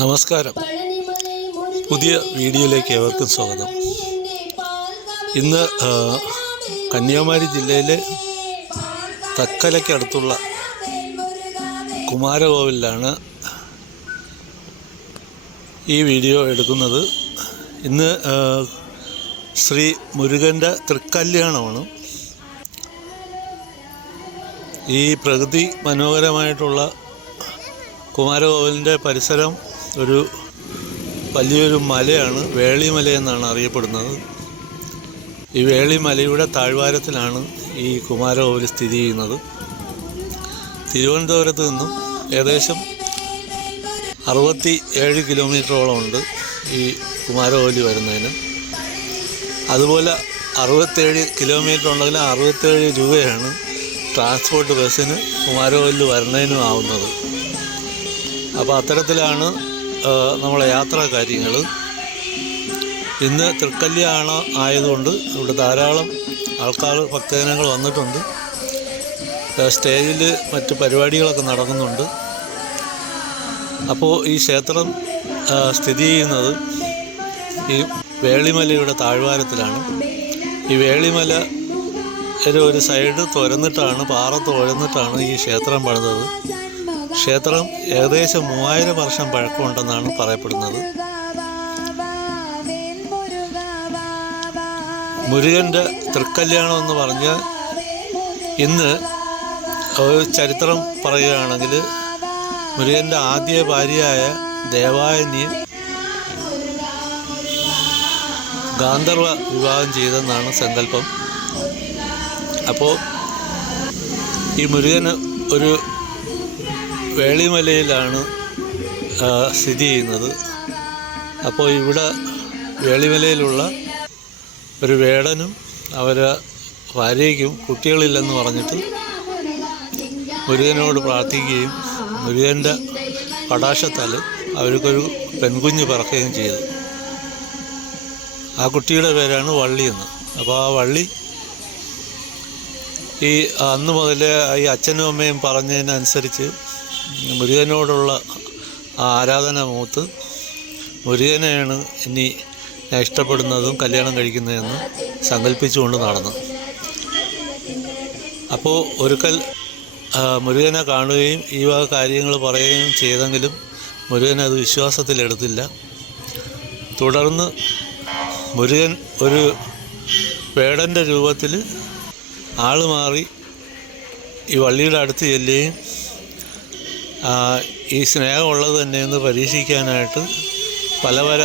നമസ്കാരം. പുതിയ വീഡിയോയിലേക്ക് ഏവർക്കും സ്വാഗതം. ഇന്ന് കന്യാകുമാരി ജില്ലയിലെ തക്കലയ്ക്കടുത്തുള്ള കുമാരകോവിലാണ് ഈ വീഡിയോ എടുക്കുന്നത്. ഇന്ന് ശ്രീ മുരുകന്റെ തൃക്കല്യാണമാണ്. ഈ പ്രകൃതി മനോഹരമായിട്ടുള്ള കുമാരകോവിലിന്റെ പരിസരം ഒരു വലിയൊരു മലയാണ് വേളിമല എന്നാണ് അറിയപ്പെടുന്നത്. ഈ വേളിമലയുടെ താഴ്വാരത്തിലാണ് ഈ കുമാരകോവിൽ സ്ഥിതി ചെയ്യുന്നത്. തിരുവനന്തപുരത്ത് നിന്നും ഏകദേശം അറുപത്തി ഏഴ് കിലോമീറ്ററോളം ഉണ്ട് ഈ കുമാരകോവിൽ വരുന്നതിന്. അതുപോലെ അറുപത്തേഴ് കിലോമീറ്റർ ഉണ്ടെങ്കിൽ അറുപത്തേഴ് രൂപയാണ് ട്രാൻസ്പോർട്ട് ബസ്സിന് കുമാരകോവിൽ വരുന്നതിനും ആവുന്നത്. അപ്പോൾ അത്തരത്തിലാണ് നമ്മളെ യാത്രാ കാര്യങ്ങൾ ഇന്ന് തൃക്കല്യാണ ആയതുകൊണ്ട് ഇവിടെ ധാരാളം ആൾക്കാർ ഭക്തജനങ്ങൾ വന്നിട്ടുണ്ട്. സ്റ്റേജിൽ മറ്റ് പരിപാടികളൊക്കെ നടക്കുന്നുണ്ട്. അപ്പോൾ ഈ ക്ഷേത്രം സ്ഥിതി ചെയ്യുന്നത് ഈ വേളിമലയുടെ താഴ്വാരത്തിലാണ്. ഈ വേളിമല ഒരു സൈഡ് തുരന്നിട്ടാണ് പാറ തുരന്നിട്ടാണ് ഈ ക്ഷേത്രം പണിതത്. ക്ഷേത്രം ഏകദേശം മൂവായിരം വർഷം പഴക്കമുണ്ടെന്നാണ് പറയപ്പെടുന്നത്. മുരുകന്റെ തൃക്കല്യാണം എന്ന് പറഞ്ഞ് ഇന്ന് ചരിത്രം പറയുകയാണെങ്കിൽ മുരുകന്റെ ആദ്യ ഭാര്യയായ ദേവായനിയെ ഗാന്ധർവ വിവാഹം ചെയ്തെന്നാണ് സങ്കല്പം. അപ്പോൾ ഈ മുരുകന് ഒരു വേളിമലയിലാണ് സ്ഥിതി ചെയ്യുന്നത്. അപ്പോൾ ഇവിടെ വേളിമലയിലുള്ള ഒരു വേടനും അവരെ ഭാര്യയ്ക്കും കുട്ടികളില്ലെന്ന് പറഞ്ഞിട്ട് മുരുകനോട് പ്രാർത്ഥിക്കുകയും മുരുകന്റെ കടാശത്താൽ അവർക്കൊരു പെൺകുഞ്ഞ് പിറക്കുകയും ചെയ്തു. ആ കുട്ടിയുടെ പേരാണ് വള്ളി എന്ന്. അപ്പോൾ ആ വള്ളി ഈ അന്ന് മുതലേ ഈ അച്ഛനും അമ്മയും പറഞ്ഞതിനനുസരിച്ച് മുരുകനോടുള്ള ആരാധന മൂത്ത് മുരുകനെയാണ് ഇനി ഇഷ്ടപ്പെടുന്നതും കല്യാണം കഴിക്കുന്നതെന്ന് സങ്കല്പിച്ചുകൊണ്ട് നടന്നു അപ്പോൾ ഒരിക്കൽ മുരുകനെ കാണുകയും ഈ വക കാര്യങ്ങൾ പറയുകയും ചെയ്തെങ്കിലും മുരുകൻ അത് വിശ്വാസത്തിലെടുത്തില്ല. തുടർന്ന് മുരുകൻ ഒരു പേടന്റെ രൂപത്തിൽ ആൾ മാറി ഈ വള്ളിയുടെ അടുത്ത് ചെല്ലുകയും ഈ സ്നേഹമുള്ളത് തന്നെയെന്ന് പരീക്ഷിക്കാനായിട്ട് പല പല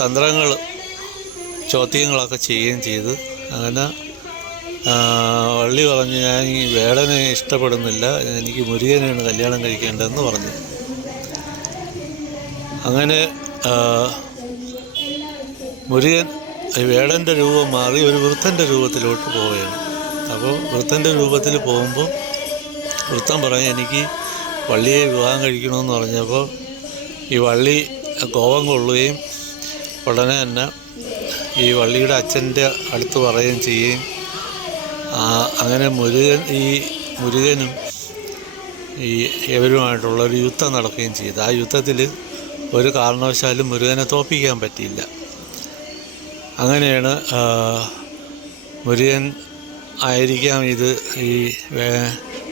തന്ത്രങ്ങൾ ചോദ്യങ്ങളൊക്കെ ചെയ്യുകയും ചെയ്ത്. അങ്ങനെ വള്ളി പറഞ്ഞ് ഞാൻ ഈ വേടനെ ഇഷ്ടപ്പെടുന്നില്ല. എനിക്ക് മുരുകനെയാണ് കല്യാണം കഴിക്കേണ്ടതെന്ന് പറഞ്ഞു. അങ്ങനെ മുരുകൻ വേടന്റെ രൂപം മാറി ഒരു വൃത്തന്റെ രൂപത്തിലോട്ട് പോവുകയാണ്. അപ്പോൾ വൃത്തന്റെ രൂപത്തിൽ പോകുമ്പോൾ വൃത്തം പറഞ്ഞു എനിക്ക് വള്ളിയെ വിവാഹം കഴിക്കണമെന്ന് പറഞ്ഞപ്പോൾ ഈ വള്ളി കോപം കൊള്ളുകയും ഉടനെ തന്നെ ഈ വള്ളിയുടെ അച്ഛന്റെ അടുത്ത് പറയുകയും ചെയ്യുകയും അങ്ങനെ മുരുകൻ ഈ മുരുകനും ഈ ഇവരുമായിട്ടുള്ള ഒരു യുദ്ധം നടക്കുകയും ചെയ്തു. ആ യുദ്ധത്തിൽ ഒരു കാരണവശാലും മുരുകനെ തോപ്പിക്കാൻ പറ്റിയില്ല. അങ്ങനെയാണ് മുരുകൻ ആയിരിക്കാം ഇത് ഈ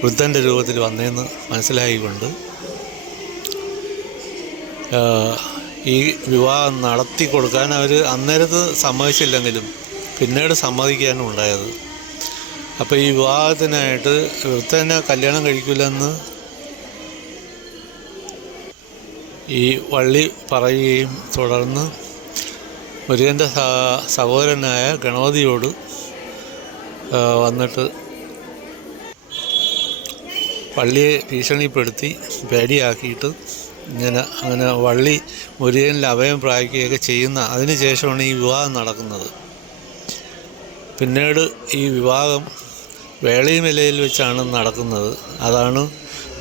വൃദ്ധന്റെ രൂപത്തിൽ വന്നതെന്ന് മനസ്സിലായിക്കൊണ്ട് ഈ വിവാഹം നടത്തി കൊടുക്കാൻ അവർ അന്നേരത്ത് സമ്മതിച്ചില്ലെങ്കിലും പിന്നീട് സമ്മതിക്കാനും ഉണ്ടായത്. അപ്പോൾ ഈ വിവാഹത്തിനായിട്ട് വൃദ്ധനെ കല്യാണം കഴിക്കില്ലെന്ന് ഈ വള്ളി പറയുകയും തുടർന്ന് മുരുകന്റെ സഹോദരനായ ഗണപതിയോട് വന്നിട്ട് പള്ളിയെ ഭീഷണിപ്പെടുത്തി പേടിയാക്കിയിട്ട് ഇങ്ങനെ അങ്ങനെ വള്ളി മുരുകനിൽ അഭയം പ്രാപിക്കുകയൊക്കെ ചെയ്യുന്ന അതിന് ശേഷമാണ് ഈ വിവാഹം നടക്കുന്നത്. പിന്നീട് ഈ വിവാഹം വേളിമലയിൽ വെച്ചാണ് നടക്കുന്നത്. അതാണ്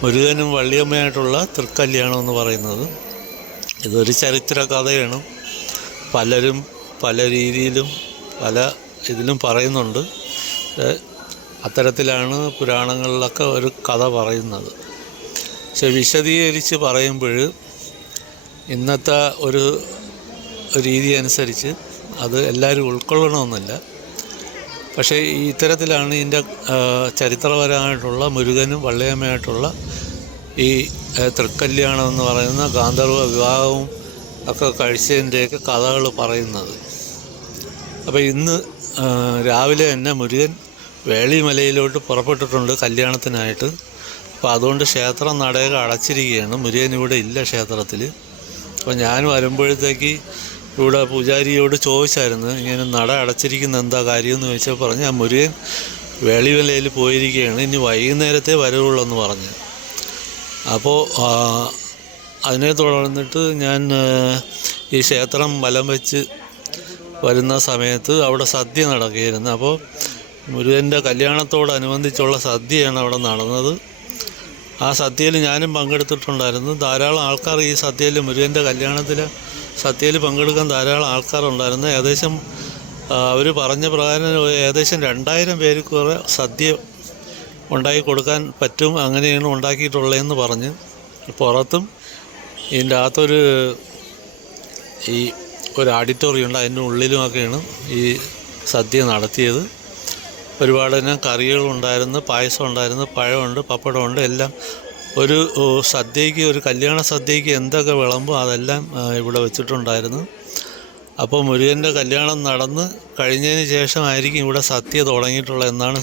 മുരുകനും വള്ളിയമ്മയായിട്ടുള്ള തൃക്കല്യാണം എന്ന് പറയുന്നത്. ഇതൊരു ചരിത്ര കഥയാണ്. പലരും പല രീതിയിലും പല ഇതിലും പറയുന്നുണ്ട്. അത്തരത്തിലാണ് പുരാണങ്ങളിലൊക്കെ ഒരു കഥ പറയുന്നത്. പക്ഷെ വിശദീകരിച്ച് പറയുമ്പോൾ ഇന്നത്തെ ഒരു രീതി അനുസരിച്ച് അത് എല്ലാവരും ഉൾക്കൊള്ളണമെന്നില്ല. പക്ഷേ ഈ ഇത്തരത്തിലാണ് ഇതിന്റെ ചരിത്രപരമായിട്ടുള്ള മുരുകനും വള്ളിയമ്മയായിട്ടുള്ള ഈ തൃക്കല്യാണം എന്ന് പറയുന്ന ഗാന്ധർവ വിവാഹവും ഒക്കെ കഴിച്ചതിന്റെയൊക്കെ കഥകൾ പറയുന്നത്. അപ്പോൾ ഇന്ന് രാവിലെ തന്നെ മുരുകൻ വേളിമലയിലോട്ട് പുറപ്പെട്ടിട്ടുണ്ട് കല്യാണത്തിനായിട്ട്. അപ്പോൾ അതുകൊണ്ട് ക്ഷേത്രം നടയൊക്കെ അടച്ചിരിക്കുകയാണ്. മുരിയൻ ഇവിടെ ഇല്ല ക്ഷേത്രത്തിൽ അപ്പോൾ ഞാൻ വരുമ്പോഴത്തേക്ക് ഇവിടെ പൂജാരിയോട് ചോദിച്ചായിരുന്നു ഇങ്ങനെ നട അടച്ചിരിക്കുന്ന എന്താ കാര്യമെന്ന് ചോദിച്ചാൽ പറഞ്ഞു ആ മുരുകൻ വേളിമലയിൽ പോയിരിക്കുകയാണ്. ഇനി വൈകുന്നേരത്തെ വരവുള്ളൂ എന്ന് പറഞ്ഞു. അപ്പോൾ അതിനെ തുടർന്നിട്ട് ഞാൻ ഈ ക്ഷേത്രം വലം വെച്ച് വരുന്ന സമയത്ത് അവിടെ സദ്യ നടക്കുകയായിരുന്നു. അപ്പോൾ മുരുകന്റെ കല്യാണത്തോടനുബന്ധിച്ചുള്ള സദ്യയാണ് അവിടെ നടന്നത്. ആ സദ്യയിൽ ഞാനും പങ്കെടുത്തിട്ടുണ്ടായിരുന്നു. ധാരാളം ആൾക്കാർ ഈ സദ്യയിൽ മുരുകന്റെ കല്യാണത്തിൽ സദ്യയിൽ പങ്കെടുക്കാൻ ധാരാളം ആൾക്കാരുണ്ടായിരുന്നു. ഏകദേശം അവർ പറഞ്ഞ പ്രകാരം ഏകദേശം രണ്ടായിരം പേർക്ക് കുറെ സദ്യ ഉണ്ടാക്കി കൊടുക്കാൻ പറ്റും അങ്ങനെയാണ് ഉണ്ടാക്കിയിട്ടുള്ളതെന്ന് പറഞ്ഞ് പുറത്തും ഇതിന്റെ അകത്തൊരു ഈ ഒരു ഓഡിറ്റോറിയം ഉണ്ട് അതിന്റെ ഉള്ളിലുമൊക്കെയാണ് ഈ സദ്യ നടത്തിയത്. ഒരുപാട് ഇനം കറികളുണ്ടായിരുന്നു പായസം ഉണ്ടായിരുന്നു പഴമുണ്ട് പപ്പടമുണ്ട് എല്ലാം. ഒരു സദ്യയ്ക്ക് ഒരു കല്യാണ സദ്യയ്ക്ക് എന്തൊക്കെ വിളമ്പോ അതെല്ലാം ഇവിടെ വെച്ചിട്ടുണ്ടായിരുന്നു. അപ്പോൾ മുരുകന്റെ കല്യാണം നടന്ന് കഴിഞ്ഞതിന് ശേഷമായിരിക്കും ഇവിടെ സദ്യ തുടങ്ങിയിട്ടുള്ളത് എന്നാണ്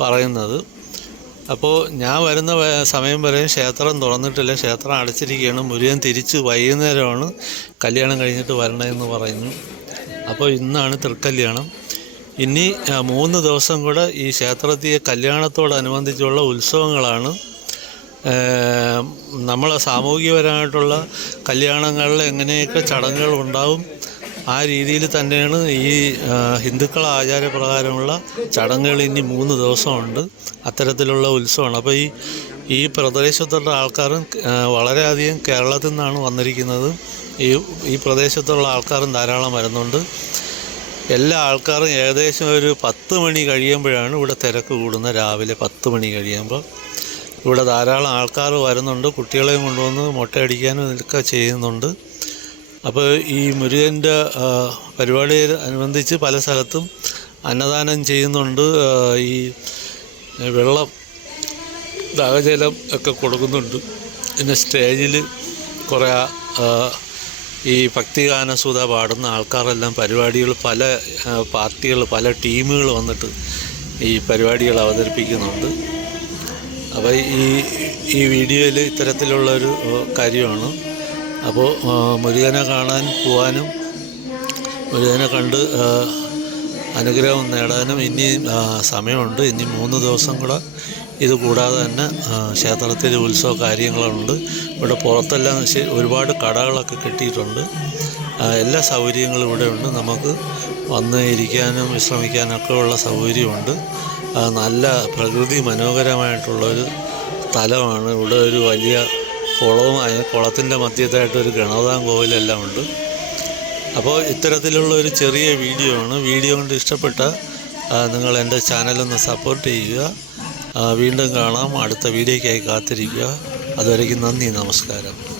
പറയുന്നത്. അപ്പോൾ ഞാൻ വരുന്ന സമയം വരെ ക്ഷേത്രം തുറന്നിട്ടില്ല ക്ഷേത്രം അടച്ചിരിക്കുകയാണ്. മുരുകൻ തിരിച്ച് വൈകുന്നേരമാണ് കല്യാണം കഴിഞ്ഞിട്ട് വരണമെന്ന് പറയുന്നു. അപ്പോൾ ഇന്നാണ് തൃക്കല്യാണം. ഇനി മൂന്ന് ദിവസം കൂടെ ഈ ക്ഷേത്രത്തിലെ കല്യാണത്തോടനുബന്ധിച്ചുള്ള ഉത്സവങ്ങളാണ്. നമ്മളെ സാമൂഹികപരമായിട്ടുള്ള കല്യാണങ്ങളിൽ എങ്ങനെയൊക്കെ ചടങ്ങുകൾ ഉണ്ടാവും ആ രീതിയിൽ തന്നെയാണ് ഈ ഹിന്ദുക്കൾ ആചാരപ്രകാരമുള്ള ചടങ്ങുകൾ ഇനി മൂന്ന് ദിവസമുണ്ട്. അത്തരത്തിലുള്ള ഉത്സവമാണ്. അപ്പോൾ ഈ ഈ പ്രദേശത്തുള്ള ആൾക്കാരും വളരെയധികം കേരളത്തിൽ നിന്നാണ് വന്നിരിക്കുന്നത്. ഈ ഈ പ്രദേശത്തുള്ള ആൾക്കാരും ധാരാളം വരുന്നുണ്ട്. എല്ലാ ആൾക്കാരും ഏകദേശം ഒരു പത്ത് മണി കഴിയുമ്പോഴാണ് ഇവിടെ തിരക്ക് കൂടുന്നത്. രാവിലെ പത്ത് മണി കഴിയുമ്പോൾ ഇവിടെ ധാരാളം ആൾക്കാർ വരുന്നുണ്ട്. കുട്ടികളെയും കൊണ്ടുവന്ന് മുട്ടയടിക്കാനും ഇതൊക്കെ ചെയ്യുന്നുണ്ട്. അപ്പോൾ ഈ മുരുകന്റെ പരിപാടിയിൽ അനുബന്ധിച്ച് പല സ്ഥലത്തും അന്നദാനം ചെയ്യുന്നുണ്ട്. ഈ വെള്ളം ദാഹജലം ഒക്കെ കൊടുക്കുന്നുണ്ട്. പിന്നെ സ്റ്റേജിൽ കുറേ ഈ ഭക്തിഗാനസുധ പാടുന്ന ആൾക്കാരെല്ലാം പരിപാടികൾ പല പാർട്ടികൾ പല ടീമുകൾ വന്നിട്ട് ഈ പരിപാടികൾ അവതരിപ്പിക്കുന്നുണ്ട്. അപ്പോൾ ഈ ഈ വീഡിയോയിൽ ഇത്തരത്തിലുള്ളൊരു കാര്യമാണ്. അപ്പോൾ മുരുകനെ കാണാൻ പോവാനും മുരുകനെ കണ്ട് അനുഗ്രഹം നേടാനും ഇനി സമയമുണ്ട്. ഇനി മൂന്ന് ദിവസം കൂടെ ഇത് കൂടാതെ തന്നെ ക്ഷേത്രത്തിൽ ഉത്സവ കാര്യങ്ങളുണ്ട്. ഇവിടെ പുറത്തെല്ലാം ഒരുപാട് കടകളൊക്കെ കെട്ടിയിട്ടുണ്ട്. എല്ലാ സൗകര്യങ്ങളും ഇവിടെ ഉണ്ട് നമുക്ക് വന്ന് ഇരിക്കാനും വിശ്രമിക്കാനൊക്കെ ഉള്ള സൗകര്യമുണ്ട്. നല്ല പ്രകൃതി മനോഹരമായിട്ടുള്ളൊരു സ്ഥലമാണ്. ഇവിടെ ഒരു വലിയ കുളവും കുളത്തിന്റെ മധ്യത്തായിട്ടൊരു ഗണതാം കോവിലെല്ലാം ഉണ്ട്. അപ്പോൾ ഇത്തരത്തിലുള്ള ഒരു ചെറിയ വീഡിയോ ആണ്. വീഡിയോ കൊണ്ട് ഇഷ്ടപ്പെട്ട നിങ്ങൾ എന്റെ ചാനലൊന്ന് സപ്പോർട്ട് ചെയ്യുക. വീണ്ടും കാണാം. അടുത്ത വീഡിയോയ്ക്കായി കാത്തിരിക്കുക. അതുവരേക്കും നന്ദി നമസ്കാരം.